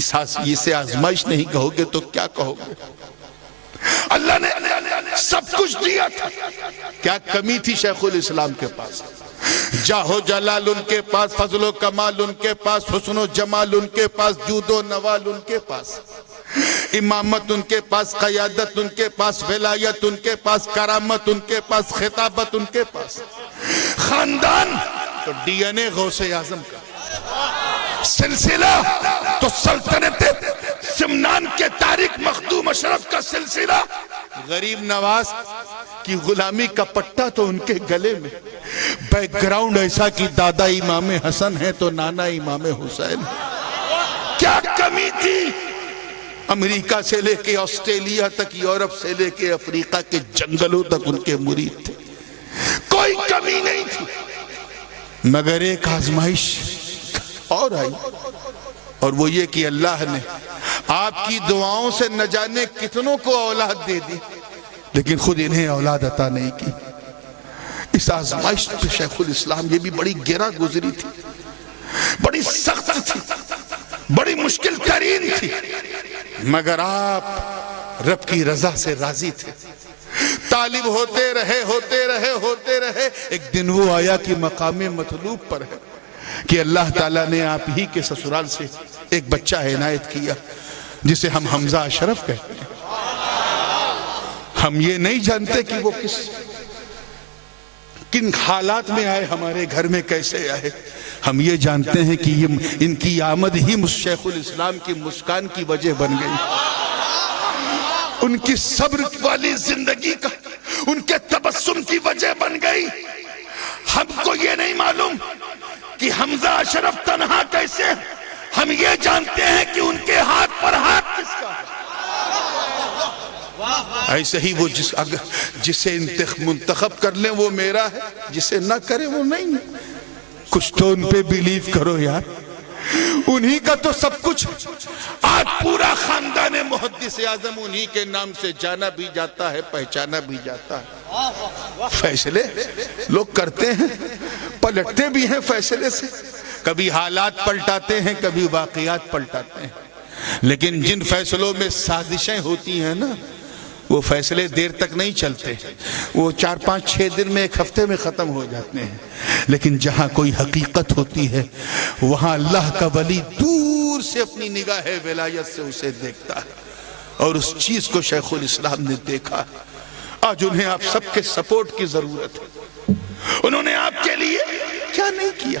इसे आजमाइश नहीं कहोगे तो क्या कहोगे? अल्लाह ने सब कुछ दिया था, क्या कमी थी शेखुल इस्लाम के पास? जाहो जलाल उनके पास, फजलो कमाल उनके पास, हुस्नो जमाल उनके पास, जूदो नवाल उनके पास, इमामत उनके पास, क़यादत उनके पास, विलायत उनके पास, करामत उनके पास, खिताबत उनके पास, खानदान तो डीएनए गौसे आजम का, सिलसिला तो सल्तनत सिमनान के तारिक मखदूम अशरफ का सिलसिला, गरीब नवाज की गुलामी का पट्टा तो उनके गले में, बैकग्राउंड ऐसा कि दादा इमाम हसन है तो नाना इमाम हुसैन। क्या कमी थी? अमेरिका से लेके ऑस्ट्रेलिया तक, यूरोप से लेके अफ्रीका के जंगलों तक उनके मुरीद थे, कोई कमी नहीं थी। मगर एक आजमाइश और आई, और वो ये कि अल्लाह ने आपकी दुआओं से न जाने कितनों को औलाद दे दी, लेकिन खुद इन्हें औलाद अता नहीं की। इस आजमाइश पे शेखुल इस्लाम ये भी बड़ी गिरा गुजरी थी, बड़ी सख्त थी, बड़ी मुश्किल तरीन थी, मगर आप रब की रजा से राजी थे। तालिब होते रहे होते रहे होते रहे, एक दिन वो आया कि मकामे मतलूब पर है कि अल्लाह ताला ने आप ही के ससुराल से एक बच्चा इनायत किया जिसे हम हमजा अशरफ कहते हैं। हम ये नहीं जानते कि वो किन हालात में आए, हमारे घर में कैसे आए। हम ये जानते हैं कि ये इनकी आमद ही शेखुल इस्लाम की मुस्कान की वजह बन गई, उनकी सब्र वाली जिंदगी का, उनके तबस्सुम की वजह बन गई। हमको ये नहीं मालूम कि हमजा अशरफ तन्हा कैसे, हम ये जानते हैं कि उनके हाथ पर हाथ किसका। ऐसे ही वो जिसे मुंतखब कर ले वो मेरा है, जिसे ना करे वो नहीं है। कुछ तो उन पे बिलीव करो यार, उन्हीं का तो सब कुछ। आज पूरा खानदान मुहद्दिस आजम उन्हीं के नाम से जाना भी जाता है, पहचाना भी जाता है। फैसले लोग करते हैं, पलटते भी हैं फैसले से, कभी हालात पलटाते हैं, कभी वाकयात पलटाते हैं, लेकिन जिन फैसलों में साजिशें होती हैं ना, वो फैसले देर तक नहीं चलते, वो 4, 5, 6 दिन में, 1 हफ्ते में खत्म हो जाते हैं। लेकिन जहां कोई हकीकत होती है वहां अल्लाह का वली दूर से अपनी निगाह विलायत से उसे देखता है, और उस चीज को शेखुल इस्लाम ने देखा। आज उन्हें आप सबके सपोर्ट की जरूरत है। उन्होंने आपके लिए क्या नहीं किया?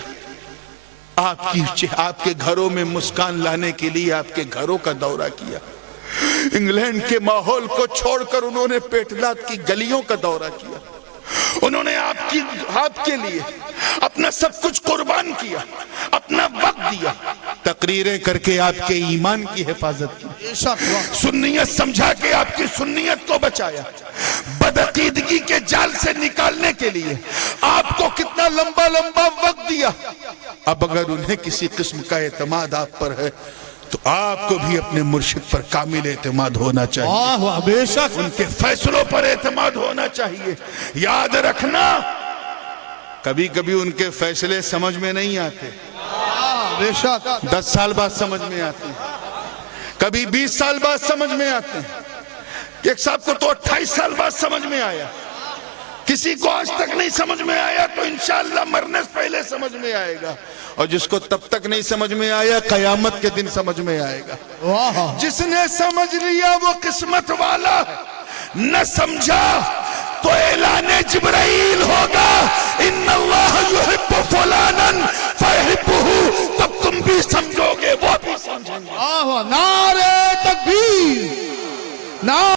आपके घरों में मुस्कान लाने के लिए आपके घरों का दौरा किया। इंग्लैंड के माहौल को छोड़कर उन्होंने पेटलाद की गलियों का दौरा किया। उन्होंने आपके लिए अपना सब कुछ कुर्बान किया, अपना वक्त दिया, तकरीरें करके आपके ईमान की हिफाजत की, सुन्नियत समझा के आपकी सुन्नियत को बचाया, बदअकीदगी के जाल से निकालने के लिए आपको कितना लंबा लंबा वक्त दिया। अब अगर उन्हें किसी किस्म का एतमाद आप पर है तो आपको भी अपने मुर्शिद पर कामिल एतमाद होना चाहिए। बेशक उनके फैसलों पर एतमाद होना चाहिए। याद रखना, कभी कभी उनके फैसले समझ में नहीं आते, बेशक 10 साल बाद समझ में आते हैं, कभी 20 साल बाद समझ में आते हैं। एक साहब को तो 28 साल बाद समझ में आया, किसी को आज तक नहीं समझ में आया तो इंशाअल्लाह मरने से पहले समझ में आएगा, और जिसको तब तक नहीं समझ में आया कयामत के दिन समझ में आएगा। जिसने समझ लिया वो किस्मत वाला, न समझा तो ऐलाने जिब्राइल होगा, इन्नल्लाह युहिब्बु फुलानन फयुहिब्बुहु, तब तुम भी समझोगे वो भी समझेंगे। नारे तकबीर, नारे